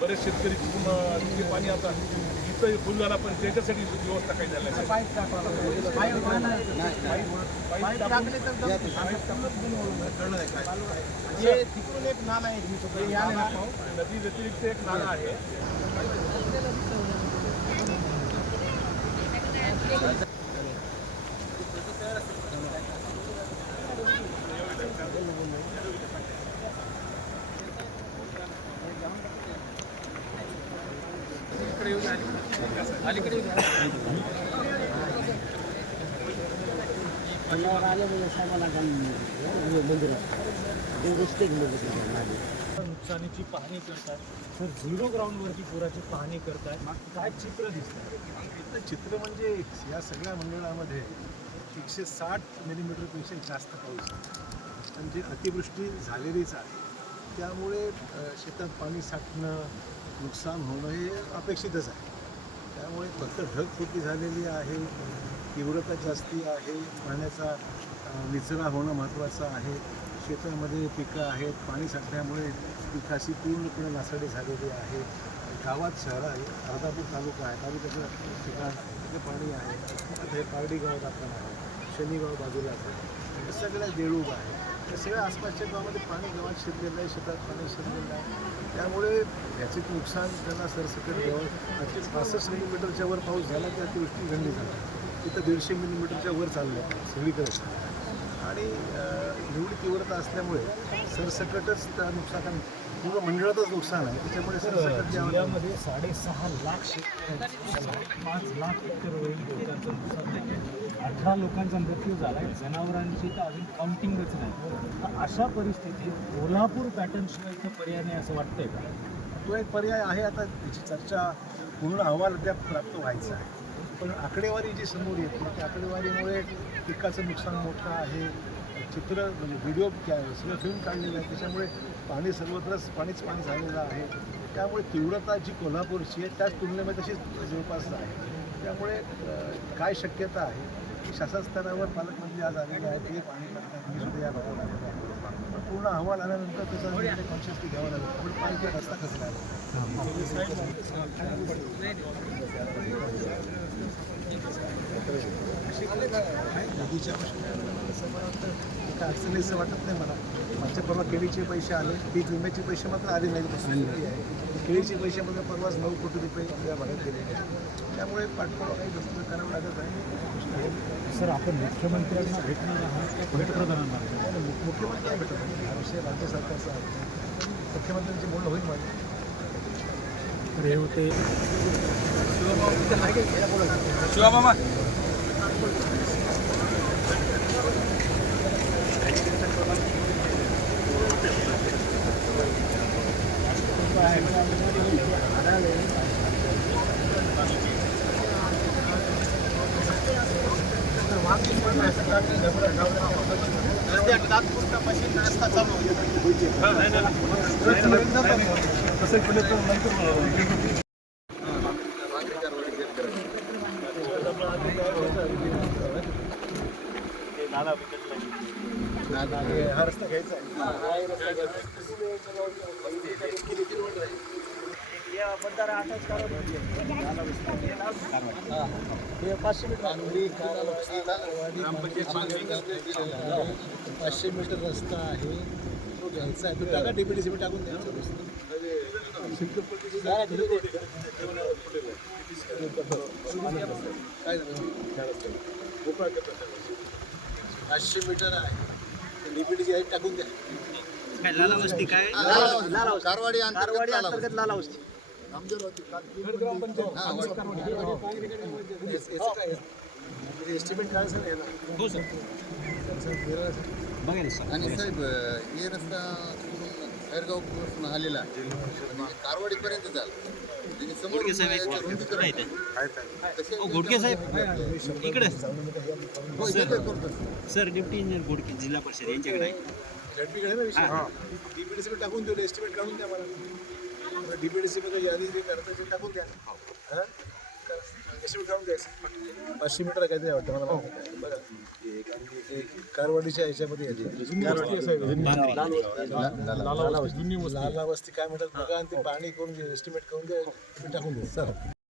बरेच शेतकरी तिथे पाणी आता इथं फुल झाला पण त्याच्यासाठी व्यवस्था काही झाली तिकडून एक नाला आहे हे नदी व्यतिरिक्त एक नाला आहे. नुकसानीची पाहणी करतात तर झिरो ग्राउंडवरती पुराची पाहणी करतात काय चित्र दिसतं तर चित्र म्हणजे या सगळ्या मंडळामध्ये एकशे साठ मिलीमीटरपेक्षा जास्त पाऊस आणि म्हणजे अतिवृष्टी झालेलीच आहे. त्यामुळे शेतात पाणी साठणं नुकसान होणं हे अपेक्षितच आहे. त्यामुळे फक्त ढगफुटी झालेली आहे तीव्रता जास्ती आहे पाण्याचा निचरा होणं महत्त्वाचं आहे शेतामध्ये पिकं आहेत पाणी साठल्यामुळे पिकाशी पूर्णपणे नासाडी झालेली आहे. गावात शहर आहे अर्धापूर तालुका आहे तालुक्याचं ठिकाण तिथे पाणी आहे. आता हे पारडी गाव आपण आहे शनीगाव बाजूला आहे. सगळ्या देळूग आहे. सगळ्या आसपासच्या गावामध्ये पाणी गावात शिरलेलं आहे शेतात पाणी शिरलेलं आहे त्यामुळे याचे नुकसान त्यांना सरसकट द्यावं नक्कीच पासष्ट मिलीमीटरच्या वर पाऊस झाला की अतिवृष्टी घडली झाली तिथं दीडशे मिलीमीटरच्या वर चाललं आहे सगळीकडे. आणि एवढी तीव्रता असल्यामुळे सरसकटच त्या नुकसान पूर्ण मंडळातच नुकसान आहे. त्याच्यामुळे. जिल्ह्यामध्ये साडेसहा लाख पाच लाख हेक्टरवरील लोकांचं नुकसान अठरा लोकांचा मृत्यू झाला आहे जनावरांची तर अजून काउंटिंगच नाही. तर अशा परिस्थितीत कोल्हापूर पॅटर्न शिवाय इथं पर्याय नाही असं वाटतंय का? तो एक पर्याय आहे आता त्याची चर्चा पूर्ण अहवाल अद्याप प्राप्त व्हायचा आहे. पण आकडेवारी जी समोर येते त्या आकडेवारीमुळे पिकाचं नुकसान मोठं आहे. चित्र म्हणजे व्हिडिओ क्या सगळं फिल्म काढलेलं आहे. त्याच्यामुळे पाणी सर्वत्रच पाणीच पाणी झालेलं आहे. त्यामुळे तीव्रता जी कोल्हापूरची आहे त्याच तुलनेमध्ये तशीच जवळपास आहे त्यामुळे काय शक्यता आहे? की शासन स्तरावर पालकमंत्री आज आलेले आहेत ते पाणी मी सुद्धा या भागात आलेलो आहे पण पूर्ण अहवाल आल्यानंतर त्याचा कॉन्शियसली घ्यावा लागेल. आपण पाण्याचा रस्ता कसला आहे नदीच्या एका अडचणीचं वाटत नाही मला. मागच्या परवा केळीचे पैसे आले. पीक विम्याचे पैसे मात्र आले नाही आहे. केळीचे पैसे मात्र परवाच नऊ कोटी रुपये या भागात गेलेले आहेत त्यामुळे पाठपुरावा काही गोष्टी करावं लागत आहे सर आपण मुख्यमंत्र्यांना भेटणार आहात पंतप्रधानांना मुख्यमंत्री आहे भेटत हा विषय राज्य सरकारचा आहे. मुख्यमंत्र्यांचे बोलणं होईल माझे. तर हे होते. शिवामामा हा रस्ता घ्यायचा आहे पाचशे मीटर. पाचशे मीटर रस्ता आहे. तो घ्यायचा आहे. तो टाका डीपीडी सिमेंट टाकून द्यायचा रस्ता. काय झालं? पाचशे मीटर आहे. डीपीडीची आहे टाकून द्या. कारवाडी कारवाडी अंतर्गत एस्टिमेट काय सर हो सर आणि साहेब हे रस्ता खैरगावपासून आलेला म्हणजे कारवाडीपर्यंत झाला. घोडके साहेब इकडे? सर डिप्टी इंजिनियर घोडके जिल्हा परिषद यांच्याकडे आहे. झडपीकडे ना विषय? डीपीडीसी टाकून देऊ एस्टिमेट काढून द्या मला. डीपीडीसी मध्ये यादी जे करता ते टाकून द्या हा? द्यायचं पाचशे मीटर काहीतरी वाटतं मला माहिती नाही. बघा एक आणि ते कारवाडीच्या ह्याच्यामध्ये येते कारवाडी असं. लाला वस्ती। काय म्हणतात बघा आणि ते पाणी करून एस्टिमेट करून द्या तुम्ही टाकून द्या चला